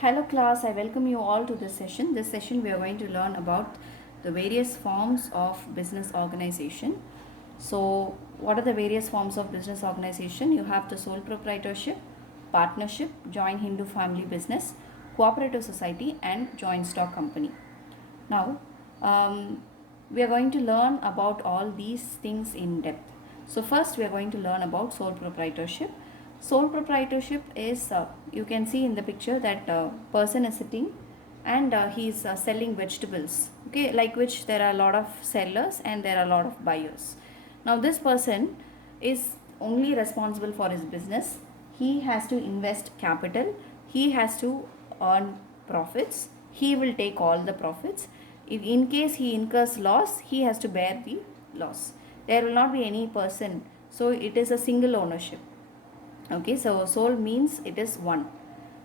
Hello class, I welcome you all to this session. This session we are going to learn about the various forms of business organization. So, what are the various forms of business organization? You have the sole proprietorship, partnership, joint Hindu family business, cooperative society and joint stock company. Now, we are going to learn about all these things in depth. So, first, we are going to learn about sole proprietorship. Sole proprietorship is, you can see in the picture that person is sitting and he is selling vegetables, okay, like which there are a lot of sellers and there are a lot of buyers. Now, this person is only responsible for his business. He has to invest capital, he has to earn profits, he will take all the profits. If in case he incurs loss, he has to bear the loss. There will not be any person, so it is a single ownership. Okay, so sole means it is one,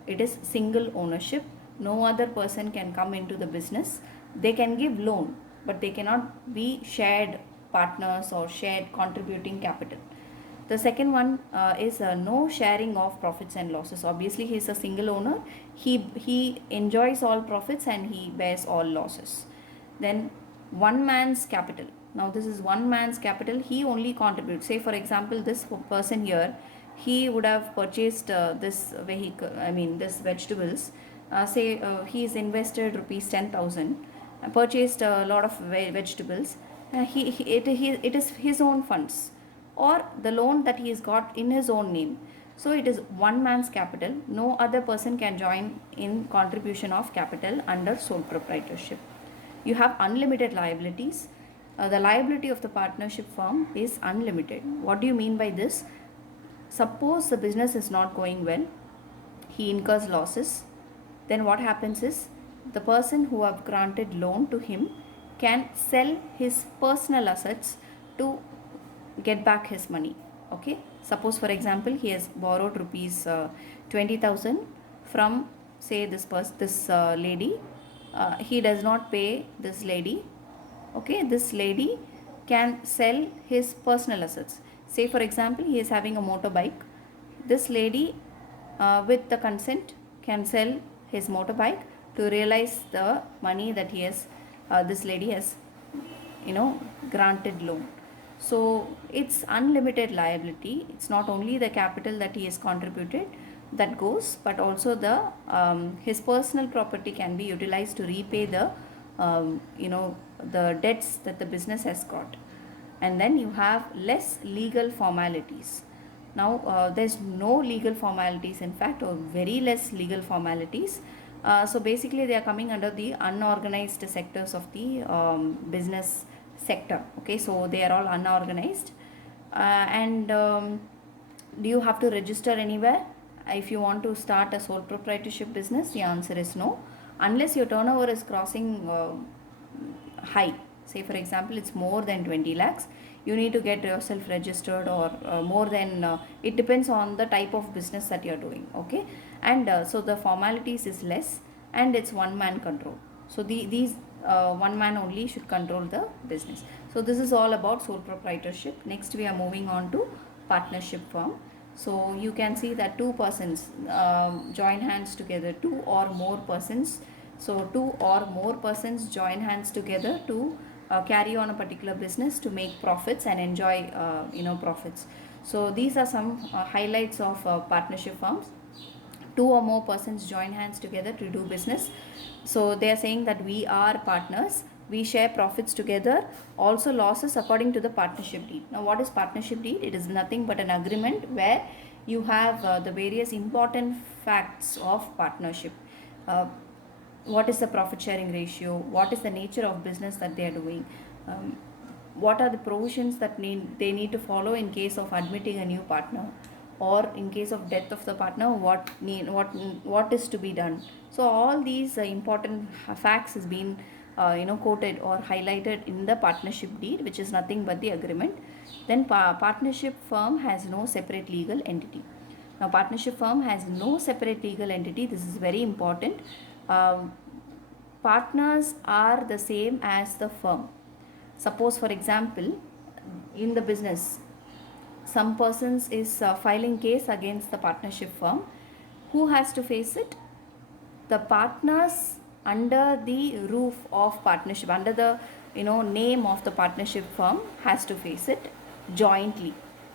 it is single ownership. No other person can come into the business. They can give loan, but they cannot be shared partners or shared contributing capital. The second one is no sharing of profits and losses. Obviously he is a single owner. He enjoys all profits and he bears all losses. Then one man's capital. Now this is one man's capital. He only contributes. Say for example, this person here, he would have purchased this vehicle, I mean this vegetables. Say he's invested rupees 10,000, purchased a lot of vegetables. It is his own funds or the loan that he has got in his own name. So it is one man's capital. No other person can join in contribution of capital under sole proprietorship. You have unlimited liabilities. The liability of the partnership firm is unlimited. What do you mean by this? Suppose the business is not going well, he incurs losses, then what happens is the person who have granted loan to him can sell his personal assets to get back his money. Okay, suppose for example he has borrowed rupees 20,000 from say this lady. He does not pay this lady. Okay, this lady can sell his personal assets. Say for example he is having a motorbike. This lady with the consent can sell his motorbike to realize the money that he has, this lady has, granted loan. So it's unlimited liability. It's not only the capital that he has contributed that goes, but also the his personal property can be utilized to repay the debts that the business has got. And then you have less legal formalities. Now there's no legal formalities, in fact, or very less legal formalities. So basically they are coming under the unorganized sectors of the business sector. Okay, so they are all unorganized. And do you have to register anywhere if you want to start a sole proprietorship business? The answer is no, unless your turnover is crossing high. Say for example it's more than 20 lakhs, you need to get yourself registered, or more than it depends on the type of business that you are doing. Okay, and so the formalities is less and it's one man control. So these one man only should control the business. So this is all about sole proprietorship. Next we are moving on to partnership firm. So you can see that two persons join hands together, two or more persons. So two or more persons join hands together to carry on a particular business, to make profits and enjoy profits. So these are some highlights of partnership firms. Two or more persons join hands together to do business. So they are saying that we are partners, we share profits together, also losses according to the partnership deed. Now what is partnership deed? It is nothing but an agreement where you have the various important facts of partnership. uh, what is the profit sharing ratio, what is the nature of business that they are doing, what are the provisions that they need to follow in case of admitting a new partner, or in case of death of the partner, what is to be done. So all these important facts has been quoted or highlighted in the partnership deed, which is nothing but the agreement. Then partnership firm has no separate legal entity. Now partnership firm has no separate legal entity. This is very important. um, Partners are the same as the firm. Suppose for example in the business some persons is filing case against the partnership firm. Who has to face it? the partners under the roof of partnership, under the name of the partnership firm, has to face it jointly.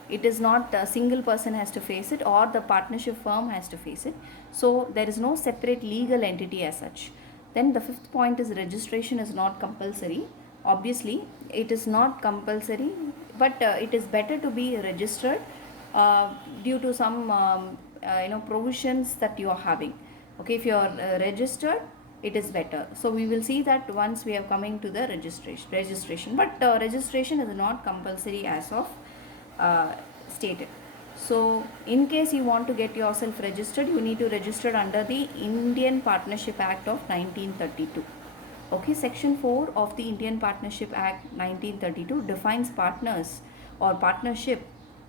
It is not a single person has to face it, or the partnership firm has to face it. So there is no separate legal entity as such. Then the fifth point is registration is not compulsory. Obviously it is not compulsory, but it is better to be registered due to some provisions that you are having. Okay, if you are registered, it is better. So we will see that once we are coming to the registration, but registration is not compulsory as of stated. So in case you want to get yourself registered, you need to register under the Indian Partnership Act of 1932. Okay, section 4 of the Indian Partnership Act 1932 defines partners or partnership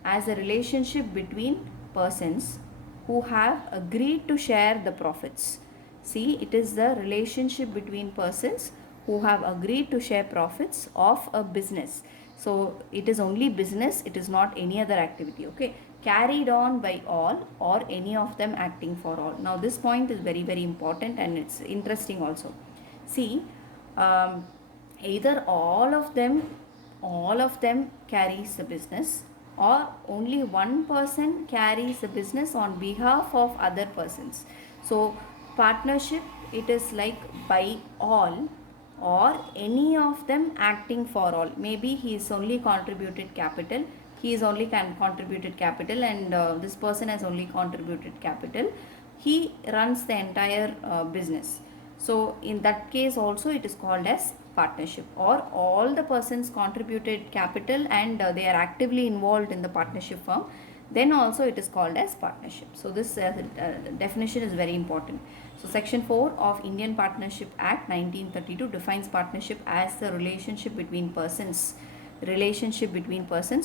as a relationship between persons who have agreed to share the profits. See, it is the relationship between persons who have agreed to share profits of a business. So it is only business, it is not any other activity. Okay, carried on by all or any of them acting for all. Now this point is very, very important, and it's interesting also. See, either all of them carries the business, or only one person carries the business on behalf of other persons. So partnership, it is like by all or any of them acting for all. Maybe he is only contributed capital, and this person has only contributed capital. He runs the entire business. So in that case also it is called as partnership. Or all the persons contributed capital and they are actively involved in the partnership firm, then also it is called as partnership. So this definition is very important. So section 4 of Indian Partnership Act 1932 defines partnership as the relationship between persons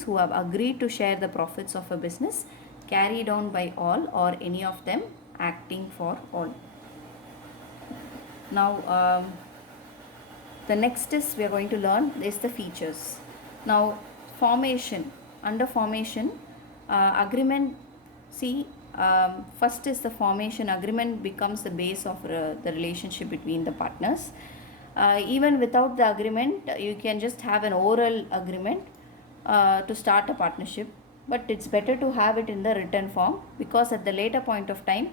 who have agreed to share the profits of a business, carried on by all or any of them acting for all. Now the next is we are going to learn is the features. Now formation, under formation, agreement. See, first is the formation. Agreement becomes the base of the relationship between the partners. Even without the agreement, you can just have an oral agreement to start a partnership, but it's better to have it in the written form, because at the later point of time,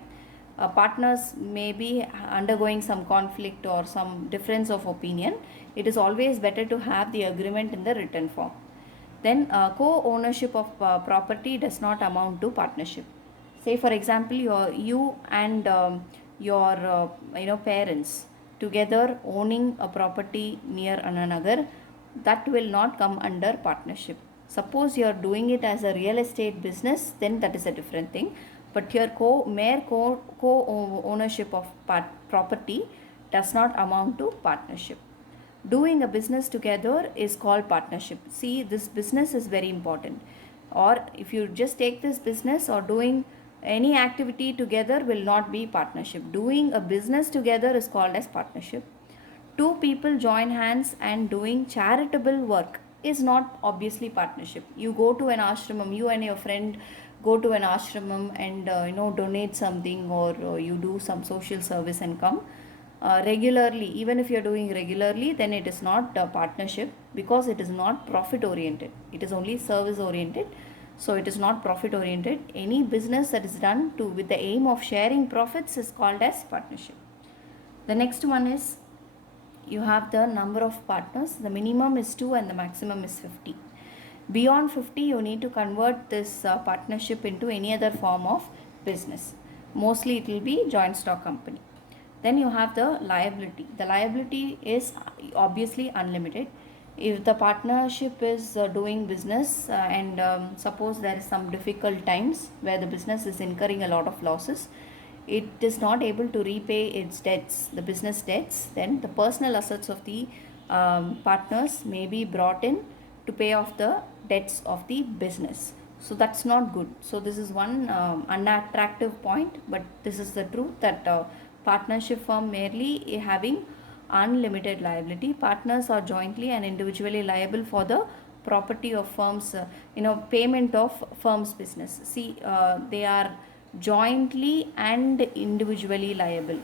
partners may be undergoing some conflict or some difference of opinion. It is always better to have the agreement in the written form. Then co-ownership of property does not amount to partnership. Say for example, you and your parents together owning a property near Ananagar, that will not come under partnership. Suppose you are doing it as a real estate business, then that is a different thing. But here mere co-ownership of property does not amount to partnership. Doing a business together is called partnership. See, this business is very important. Or if you just take this business, or doing any activity together will not be partnership. Doing a business together is called as partnership. Two people join hands and doing charitable work is not obviously partnership. You go to an ashramam, you and your friend go to an ashramam and donate something, or you do some social service and come regularly. Even if you are doing regularly, then it is not a partnership, because it is not profit oriented, it is only service oriented. So it is not profit oriented. Any business that is done with the aim of sharing profits is called as partnership. The next one is, you have the number of partners. The minimum is 2 and the maximum is 50. Beyond 50, you need to convert this partnership into any other form of business. Mostly it will be joint stock company. Then you have the liability. The liability is obviously unlimited. If the partnership is doing business and suppose there is some difficult times where the business is incurring a lot of losses, it is not able to repay its debts, the business debts, then the personal assets of the partners may be brought in to pay off the debts of the business. So that's not good. So this is one unattractive point, but this is the truth, that partnership firm merely having unlimited liability. Partners are jointly and individually liable for the property of firms, payment of firm's business. See, they are jointly and individually liable.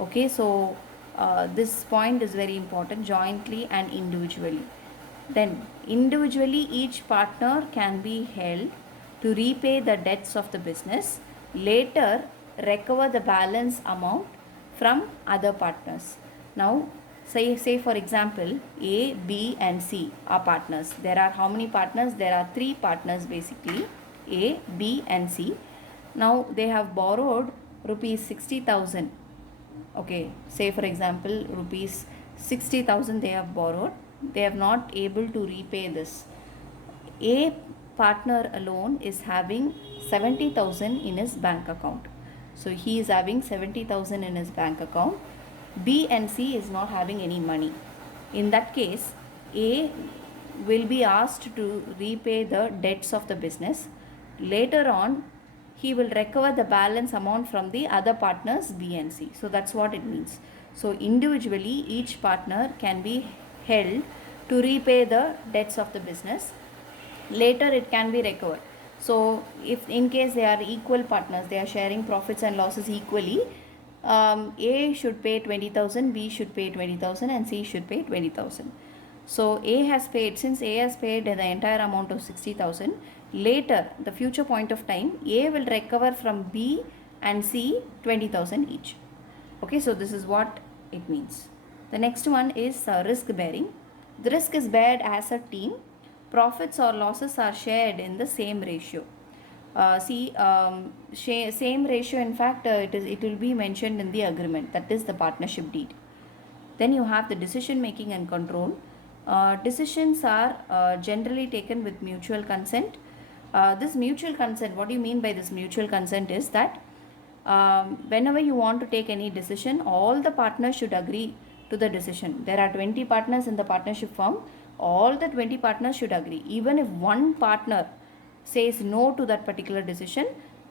Okay, so this point is very important, jointly and individually. Then, individually, each partner can be held to repay the debts of the business, later, recover the balance amount from other partners. Now, say for example, A, B, and C are partners. There are how many partners? There are three partners basically, A, B, and C. Now, they have borrowed rupees 60,000. Okay, say for example, rupees 60,000 they have borrowed. They have not able to repay this. A partner alone is having 70,000 in his bank account. So he is having 70,000 in his bank account. B and C is not having any money. In that case, A will be asked to repay the debts of the business. Later on, he will recover the balance amount from the other partners B and C. So that's what it means. So individually, each partner can be held to repay the debts of the business. Later it can be recovered. So if in case they are equal partners, they are sharing profits and losses equally, A should pay 20,000, B should pay 20,000, and C should pay 20,000. So A has paid, since A has paid the entire amount of 60,000, later the future point of time, A will recover from B and C 20,000 each. Okay, so this is what it means. The next one is risk bearing. The risk is bared as a team. Profits or losses are shared in the same ratio. Same ratio, in fact, it will be mentioned in the agreement, that is the partnership deed. Then you have the decision making and control. Decisions are generally taken with mutual consent. This mutual consent, what do you mean by this mutual consent is that whenever you want to take any decision, all the partners should agree to the decision. There are 20 partners in the partnership firm. All the 20 partners should agree. Even if one partner says no to that particular decision,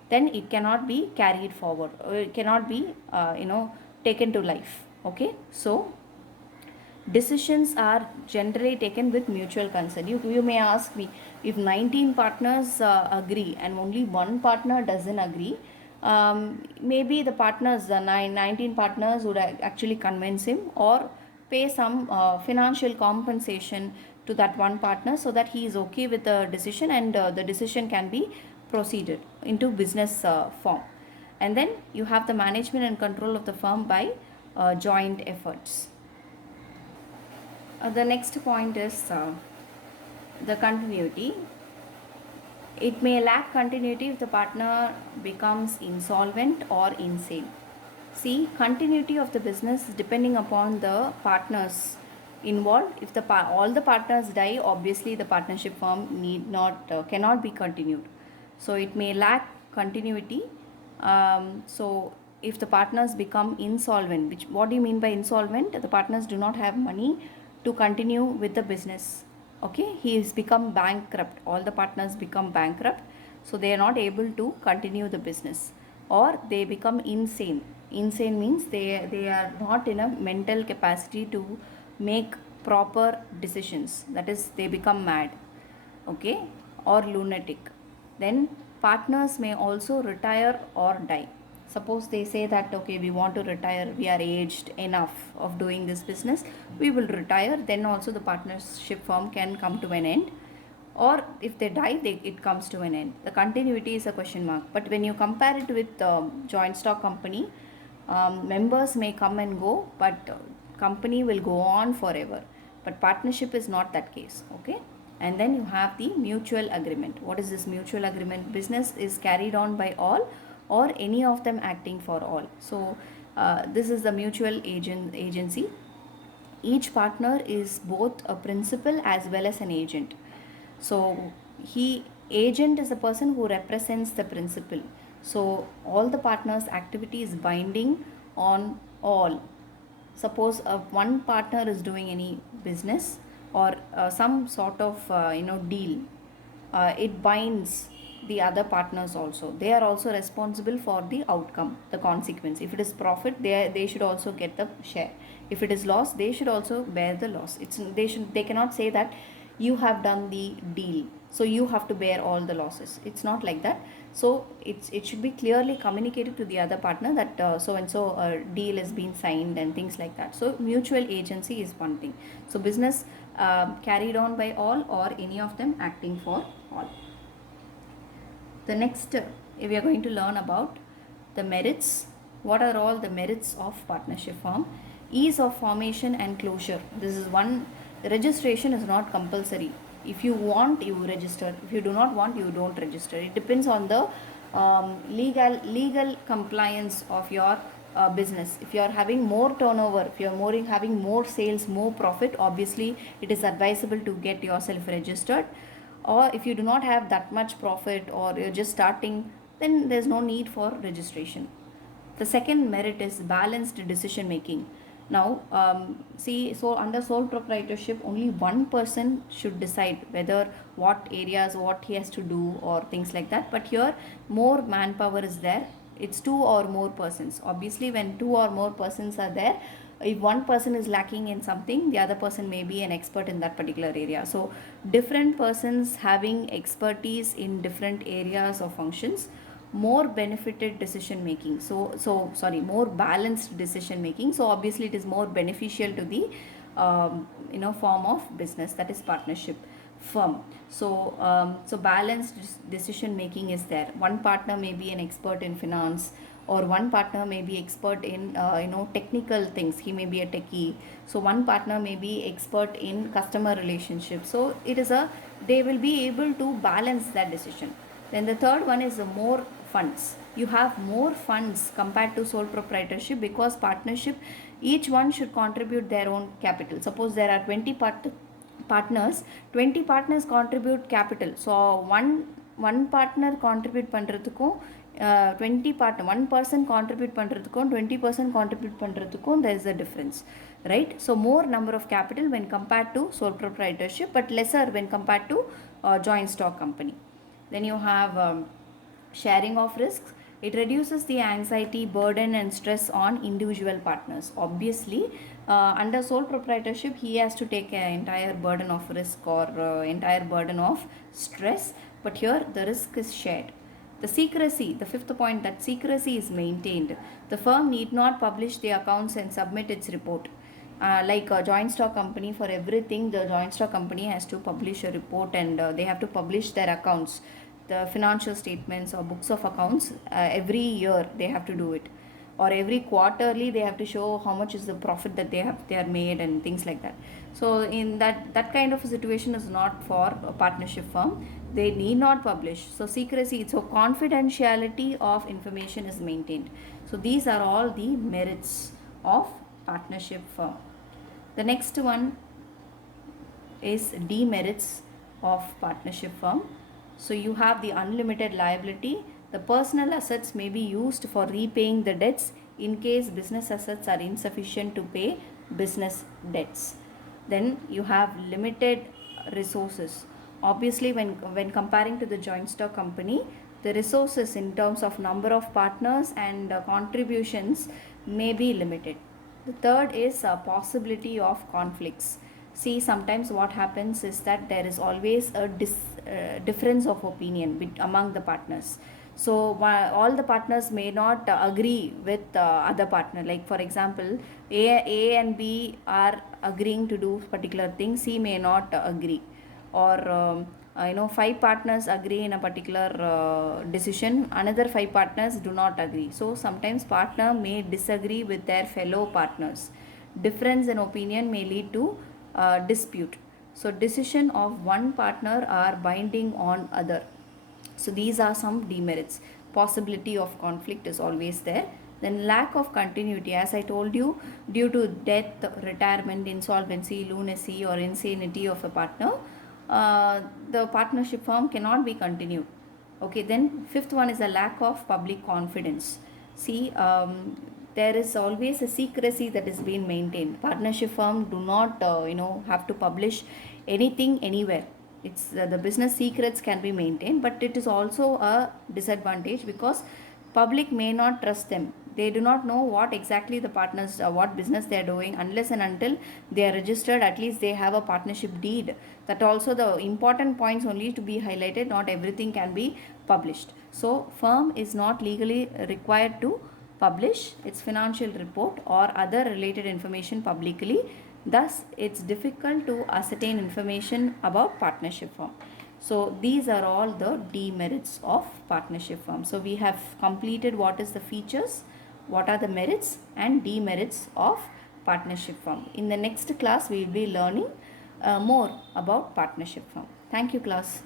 then it cannot be carried forward. It cannot be, taken to life. Okay, so decisions are generally taken with mutual consent. You may ask me, if 19 partners agree and only one partner doesn't agree, maybe the partners, the 19 partners would actually convince him or pay some financial compensation to that one partner so that he is okay with the decision, and the decision can be proceeded into business form. And then you have the management and control of the firm by joint efforts. The next point is the continuity. It may lack continuity if the partner becomes insolvent or insane. See, continuity of the business is depending upon the partners involved. If all the partners die, obviously the partnership firm cannot be continued. So it may lack continuity. So if the partners become insolvent, what do you mean by insolvent? The partners do not have money to continue with the business. Okay, he has become bankrupt. All the partners become bankrupt, so they are not able to continue the business, or they become insane. Insane means they are not in a mental capacity to make proper decisions. That is, they become mad. Okay, or lunatic. Then partners may also retire or die. Suppose they say that, okay, we want to retire, we are aged enough of doing this business, we will retire. Then also the partnership firm can come to an end, or if they die, it comes to an end. The continuity is a question mark. But when you compare it with joint stock company, members may come and go, but company will go on forever. But partnership is not that case. Okay, and then you have the mutual agreement. What is this mutual agreement? Business is carried on by all or any of them acting for all. So this is the mutual agency. Each partner is both a principal as well as an agent. So agent is a person who represents the principal. So all the partners' activity is binding on all. Suppose one partner is doing any business or some sort of deal, it binds the other partners also. They are also responsible for the outcome, the consequence. If it is profit, they should also get the share. If it is loss, they should also bear the loss. They cannot say that you have done the deal, so you have to bear all the losses. It's not like that. So it should be clearly communicated to the other partner that so and so deal has been signed and things like that. So mutual agency is one thing. So business carried on by all, or any of them acting for all. The next we are going to learn about the merits. What are all the merits of partnership firm? Ease of formation and closure. This is one. Registration is not compulsory. If you want, you register. If you do not want, you don't register. It depends on the legal compliance of your business. If you are having more turnover, if you are having more sales, more profit, obviously it is advisable to get yourself registered. Or if you do not have that much profit, or you're just starting, then there's no need for registration. The second merit is balanced decision making. Now, see, so under sole proprietorship, only one person should decide whether what areas, what he has to do, or things like that. But here, more manpower is there. It's two or more persons. Obviously, when two or more persons are there, if one person is lacking in something, the other person may be an expert in that particular area. So, different persons having expertise in different areas or functions, more benefited decision making. More balanced decision making. So obviously it is more beneficial to the form of business, that is partnership firm. So balanced decision making is there. One partner may be an expert in finance, or one partner may be expert in technical things. He may be a techie. So one partner may be expert in customer relationships. So they will be able to balance that decision. Then the third one is the more funds. You have more funds compared to sole proprietorship, because partnership, each one should contribute their own capital. Suppose there are 20 partners, 20 partners contribute capital. So one partner contribute பண்றதுக்கும் 20 partner, one person contribute பண்றதுக்கும் 20% contribute பண்றதுக்கும் there is a difference, right? So more number of capital when compared to sole proprietorship, but lesser when compared to joint stock company. Then you have sharing of risks. It reduces the anxiety, burden and stress on individual partners. Obviously under sole proprietorship, he has to take an entire burden of risk, or entire burden of stress, but here the risk is shared. The secrecy, the fifth point, that secrecy is maintained. The firm need not publish the accounts and submit its report. Like a joint stock company, for everything the joint stock company has to publish a report, and they have to publish their accounts, the financial statements or books of accounts. Every year they have to do it, or every quarterly they have to show how much is the profit that they are made and things like that. So in that kind of a situation is not for a partnership firm. They need not publish. So secrecy, so confidentiality of information is maintained. So these are all the merits of partnership firm. The next one is demerits of partnership firm. So you have the unlimited liability. The personal assets may be used for repaying the debts in case business assets are insufficient to pay business debts. Then you have limited resources. Obviously when comparing to the joint stock company, the resources in terms of number of partners and contributions may be limited. The third is a possibility of conflicts. See, sometimes what happens is that there is always a difference of opinion among the partners. So all the partners may not agree with other partner. Like for example, A and B are agreeing to do particular thing, C may not agree. Or 5 partners agree in a particular decision, another 5 partners do not agree. So sometimes partner may disagree with their fellow partners. Difference in opinion may lead to dispute. So decision of one partner are binding on other. So these are some demerits. Possibility of conflict is always there. Then lack of continuity, as I told you, due to death, retirement, insolvency, lunacy or insanity of a partner, the partnership firm cannot be continued. Okay, then fifth one is a lack of public confidence. See, there is always a secrecy that is being maintained. Partnership firm do not have to publish anything anywhere. It's the business secrets can be maintained, but it is also a disadvantage because public may not trust them. They do not know what exactly the partners, what business they are doing, unless and until they are registered. At least they have a partnership deed. That also the important points only to be highlighted. Not everything can be published. So firm is not legally required to publish its financial report or other related information publicly. Thus, it's difficult to ascertain information about partnership firm. So these are all the demerits of partnership firm. So we have completed what is the features, what are the merits and demerits of partnership firm. In the next class, we will be learning more about partnership firm. Thank you, class.